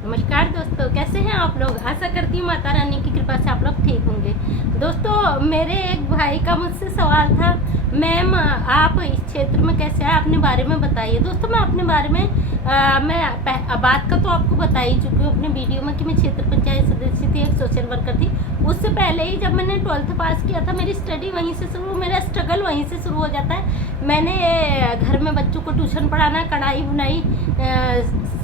नमस्कार दोस्तों, कैसे हैं आप लोग। आशा करती हूँ माता रानी की कृपा से आप लोग ठीक होंगे। दोस्तों, मेरे एक भाई का मुझसे सवाल था, मैम आप इस क्षेत्र में कैसे हैं, अपने बारे में बताइए। दोस्तों, मैं अपने बारे में बात का तो आपको बता ही चुकी हूँ अपने वीडियो में कि मैं क्षेत्र पंचायत सदस्य थी, एक सोशल वर्कर थी। उससे पहले ही जब मैंने 12th पास किया था, मेरी स्टडी वहीं से शुरू, मेरा स्ट्रगल वहीं से शुरू हो जाता है। मैंने घर में बच्चों को ट्यूशन पढ़ाना, कढ़ाई बुनाई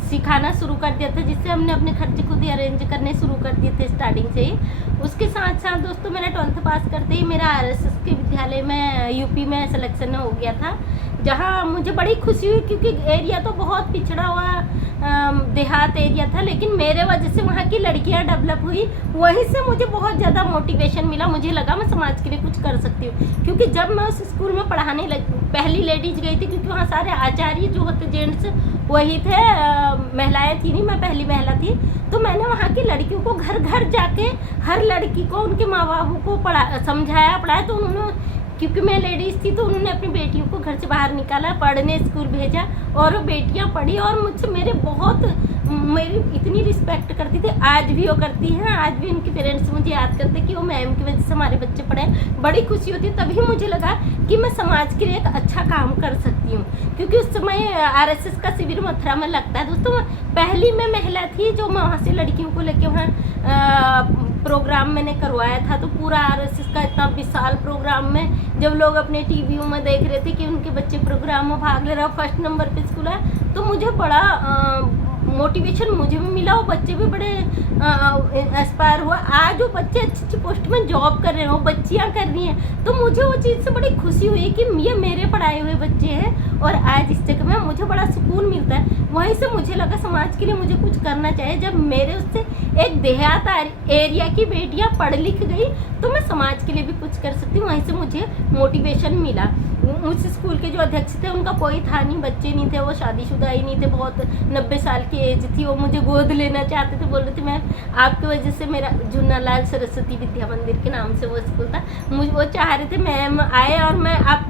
सिखाना शुरू कर दिया था, जिससे हमने अपने खर्चे खुद ही अरेंज करने शुरू कर दिए थे स्टार्टिंग से ही। उसके साथ साथ दोस्तों, मेरा 12th पास करते ही मेरा आरएसएस के विद्यालय में यूपी में सिलेक्शन हो गया था, जहाँ मुझे बड़ी खुशी हुई, क्योंकि एरिया तो बहुत पिछड़ा हुआ देहात एरिया था, लेकिन मेरे वजह से वहाँ की लड़कियाँ डेवलप हुई। वहीं से मुझे बहुत ज़्यादा मोटिवेशन मिला, मुझे लगा मैं समाज के लिए कुछ कर सकती हूँ। क्योंकि जब मैं उस स्कूल में पढ़ाने लगी, पहली लेडीज गई थी, क्योंकि वहाँ सारे आचार्य जो होते जेंट्स वही थे, महिलाएं थी नहीं, मैं पहली महिला थी। तो मैंने वहाँ की लड़कियों को घर घर जाके हर लड़की को उनके माँ बाबू को समझाया पढ़ाया। तो उन्होंने, क्योंकि मैं लेडीज़ थी, तो उन्होंने अपनी बेटियों को घर से बाहर निकाला, पढ़ने स्कूल भेजा, और वो बेटियां पढ़ी और मुझसे मेरी इतनी रिस्पेक्ट करती थी। आज भी वो करती हैं, आज भी उनके पेरेंट्स मुझे याद करते कि वो मैम की वजह से हमारे बच्चे पढ़े। बड़ी खुशी होती है। तभी मुझे लगा कि मैं समाज के लिए एक अच्छा काम कर सकती हूँ, क्योंकि उस समय आरएसएस का शिविर मथुरा में लगता है। दोस्तों, पहली मैं महिला थी जो मैं वहाँ से लड़कियों को लेके वहाँ प्रोग्राम मैंने करवाया था। तो पूरा आरएसएस का इतना विशाल प्रोग्राम में जब लोग अपने टीवीओ में देख रहे थे कि उनके बच्चे प्रोग्राम में भाग ले रहा, फर्स्ट नंबर पे स्कूल है, तो मुझे बड़ा मोटिवेशन मुझे भी मिला। वो बच्चे भी बड़े एस्पायर हुआ। आज वो बच्चे अच्छी अच्छी पोस्ट में जॉब कर रहे हैं, वो बच्चियां कर रही हैं। तो मुझे वो चीज़ से बड़ी खुशी हुई कि ये मेरे पढ़ाए हुए बच्चे हैं और आज इस जगह में मुझे बड़ा सुकून मिलता है। वहीं से मुझे लगा समाज के लिए मुझे कुछ करना चाहिए। जब मेरे उससे एक देहात एरिया की बेटियां पढ़ लिख गई, तो मैं समाज के लिए भी कुछ कर सकती हूँ। वहीं से मुझे मोटिवेशन मिला। उस स्कूल के जो अध्यक्ष थे, उनका कोई था नहीं, बच्चे नहीं थे, वो शादीशुदा ही नहीं थे, बहुत 90 साल की एज थी। वो मुझे गोद लेना चाहते थे, बोल रहे थे मैम आपकी वजह से मेरा झुन्नालाल सरस्वती विद्या मंदिर के नाम से वो स्कूल था, मुझे वो चाह रहे थे मैम आए, और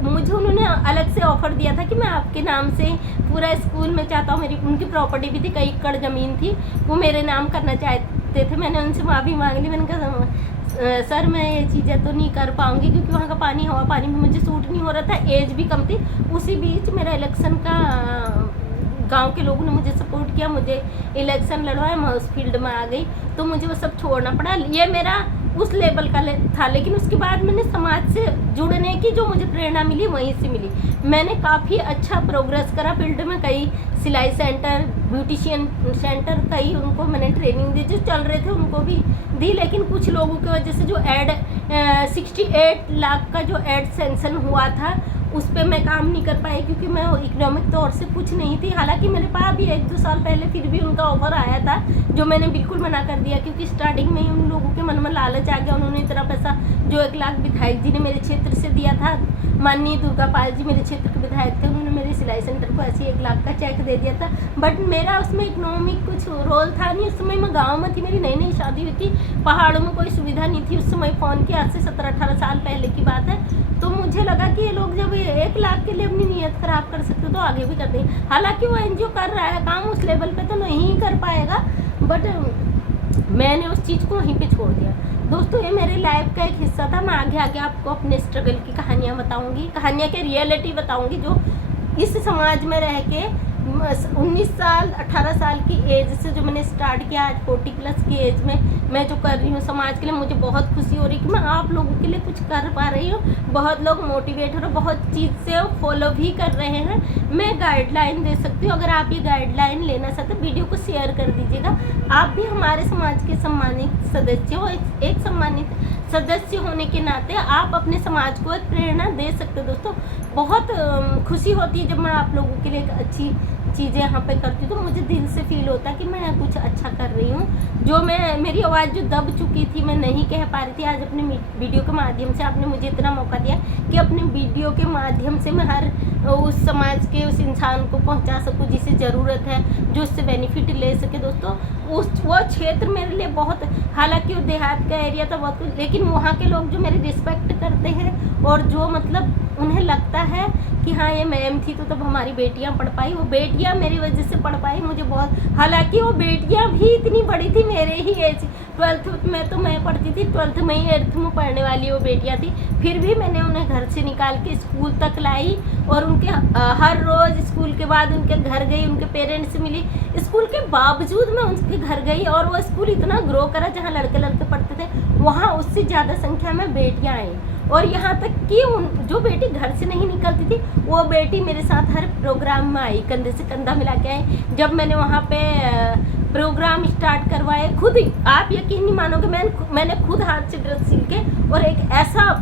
मुझे उन्होंने अलग से ऑफर दिया था कि मैं आपके नाम से पूरा स्कूल में चाहता हूँ। मेरी उनकी प्रॉपर्टी भी थी, कई एकड़ ज़मीन थी, वो मेरे नाम करना चाहते थे। मैंने उनसे माफ़ी मांग ली। मैंने कहा सर मैं ये चीज़ें तो नहीं कर पाऊँगी, क्योंकि वहाँ का हवा पानी भी मुझे सूट नहीं हो रहा था, एज भी कम थी। उसी बीच मेरा इलेक्शन का गांव के लोगों ने मुझे सपोर्ट किया, मुझे इलेक्शन लड़वाया, मैं उस फील्ड में आ गई, तो मुझे वो सब छोड़ना पड़ा। ये मेरा उस लेवल का था। लेकिन उसके बाद मैंने समाज से जुड़ने की जो मुझे प्रेरणा मिली, वहीं से मिली। मैंने काफ़ी अच्छा प्रोग्रेस करा फील्ड में। कई सिलाई सेंटर, ब्यूटिशियन सेंटर, कई उनको मैंने ट्रेनिंग दी, जो चल रहे थे उनको भी दी। लेकिन कुछ लोगों की वजह से जो 68 लाख का जो एड सेंक्शन हुआ था, उस पर मैं काम नहीं कर पाई, क्योंकि मैं इकोनॉमिक तौर से कुछ नहीं थी। हालांकि मेरे पास भी 1-2 साल पहले फिर भी उनका ऑफर आया था, जो मैंने बिल्कुल मना कर दिया, क्योंकि स्टार्टिंग में ही उन लोगों के मन में लालच आ गया। उन्होंने इतना पैसा, जो 1 लाख विधायक जी ने मेरे क्षेत्र से दिया था, माननीय दुर्गा पाल जी मेरे क्षेत्र के विधायक थे, उन्होंने मेरे सिलाई सेंटर को ऐसे 1 लाख का चेक दे दिया था। बट मेरा उसमें इकोनॉमिक कुछ रोल था नहीं। उस समय मैं गाँव में थी, मेरी नई नई शादी हुई थी, पहाड़ों में कोई सुविधा नहीं थी उस समय फ़ोन की। आज से 17-18 साल पहले की बात है। तो मुझे लगा कि ये लोग जब 1 लाख के लिए अपनी नीयत खराब कर सकते तो आगे भी कर देंगे। हालांकि वो एनजीओ कर रहा है काम, उस लेवल पे तो नहीं कर पाएगा, बट मैंने उस चीज़ को वहीं पे छोड़ दिया। दोस्तों, ये मेरे लाइफ का एक हिस्सा था। मैं आगे आगे आपको अपने स्ट्रगल की कहानियाँ बताऊँगी, कहानियाँ के रियलिटी बताऊँगी, जो इस समाज में रह के 19 साल 18 साल की एज से जो मैंने स्टार्ट किया, आज 40+ की एज में मैं जो कर रही हूँ समाज के लिए, मुझे बहुत खुशी हो रही है कि मैं आप लोगों के लिए कुछ कर पा रही हूँ। बहुत लोग मोटिवेट हो रहे, बहुत चीज़ से फॉलो भी कर रहे हैं। मैं गाइडलाइन दे सकती हूँ। अगर आप ये गाइडलाइन लेना चाहते हो, वीडियो को शेयर कर दीजिएगा। आप भी हमारे समाज के सम्मानित सदस्य हो। एक सम्मानित सदस्य होने के नाते आप अपने समाज को एक प्रेरणा दे सकते हो। दोस्तों, बहुत खुशी होती है जब मैं आप लोगों के लिए एक अच्छी चीज़ें यहाँ पे करती हूँ, तो मुझे दिल से फील होता है कि मैं कुछ अच्छा कर रही हूँ। जो मेरी आवाज़ जो दब चुकी थी, मैं नहीं कह पा रही थी, आज अपने वीडियो के माध्यम से आपने मुझे इतना मौका दिया कि अपने वीडियो के माध्यम से मैं हर उस समाज के उस इंसान को पहुंचा सकूं जिसे ज़रूरत है, जो उससे बेनिफिट ले सके। दोस्तों वो क्षेत्र मेरे लिए बहुत, हालांकि वो देहात का एरिया था बहुत कुछ, लेकिन वहाँ के लोग जो मेरी रिस्पेक्ट करते हैं और जो मतलब उन्हें लगता है कि हाँ ये मैम थी तो तब हमारी बेटियां पढ़ पाई, वो बेटियां मेरी वजह से पढ़ पाई। मुझे बहुत, हालांकि वो बेटियां भी इतनी बड़ी थी मेरे ही एज, 12th में तो मैं पढ़ती थी, 12th में ही 8th में पढ़ने वाली वो बेटियां थी, फिर भी मैंने उन्हें घर से निकाल के स्कूल तक लाई और उनके हर रोज़ स्कूल के बाद उनके घर गई, उनके पेरेंट्स से मिली। स्कूल के बावजूद मैं उनके घर गई और वो स्कूल इतना ग्रो करा, जहाँ लड़के लड़के पढ़ते थे वहाँ उससे ज़्यादा संख्या में बेटियाँ आई। और यहाँ तक कि जो बेटी घर से नहीं निकलती थी वो बेटी मेरे साथ हर प्रोग्राम में आई, कंधे से कंधा मिला के आई। जब मैंने वहाँ पे प्रोग्राम स्टार्ट करवाए, खुद आप यकीन नहीं मानोगे, मैंने खुद हाथ से ड्रेस सिल के और एक ऐसा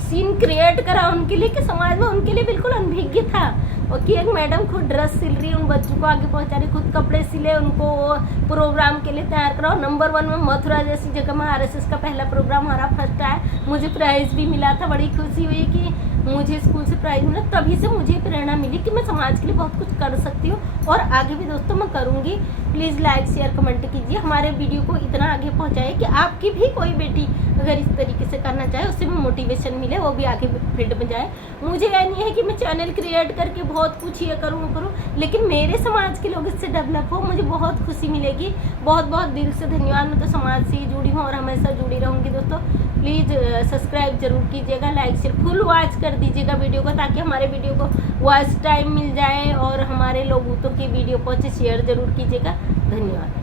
सीन क्रिएट करा उनके लिए कि समाज में उनके लिए बिल्कुल अनभिज्ञ था। और कि एक मैडम खुद ड्रेस सिल रही, उन बच्चों को आगे पहुंचा रही, खुद कपड़े सिले, उनको प्रोग्राम के लिए तैयार करा। नंबर 1 में मथुरा जैसी जगह में RSS का पहला प्रोग्राम हमारा फर्स्ट आया, मुझे प्राइज़ भी मिला था। बड़ी खुशी हुई कि मुझे स्कूल से प्राइज़ मिला, तभी से मुझे प्रेरणा मिली कि मैं समाज के लिए बहुत कुछ कर सकती हूँ और आगे भी दोस्तों मैं करूँगी। प्लीज़ लाइक शेयर कमेंट कीजिए, हमारे वीडियो को इतना आगे पहुँचाइए कि आपकी भी कोई बेटी अगर इस तरीके से करना चाहे उससे भी मोटिवेशन मिले, वो भी आगे फील्ड में जाए। मुझे यह नहीं है कि मैं चैनल क्रिएट करके बहुत कुछ ये करूँ, लेकिन मेरे समाज के लोग इससे डेवलप हो, मुझे बहुत खुशी मिलेगी। बहुत बहुत दिल से धन्यवाद। मैं तो समाज से ही जुड़ी हूँ और हमेशा जुड़ी रहूँगी। दोस्तों प्लीज़ सब्सक्राइब जरूर कीजिएगा, लाइक शेयर फुल वॉच कर दीजिएगा वीडियो को, ताकि हमारे वीडियो को वॉच टाइम मिल जाए और हमारे लोगों की वीडियो पहुँचे। शेयर जरूर कीजिएगा। धन्यवाद।